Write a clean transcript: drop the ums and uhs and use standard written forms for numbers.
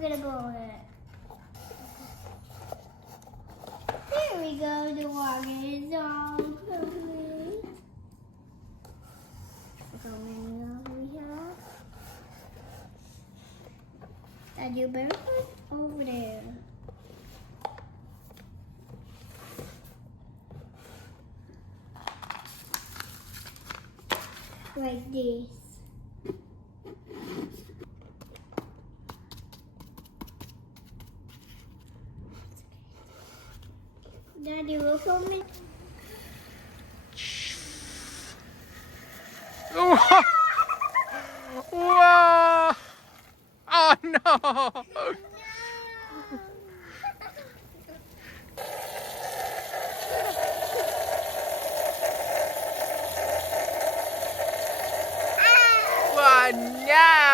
gonna go over it. There we go. The water is all perfect. Going over here. And you better put over there. Like this. Daddy, will film me? Whoa! Whoa! Oh no! Oh no!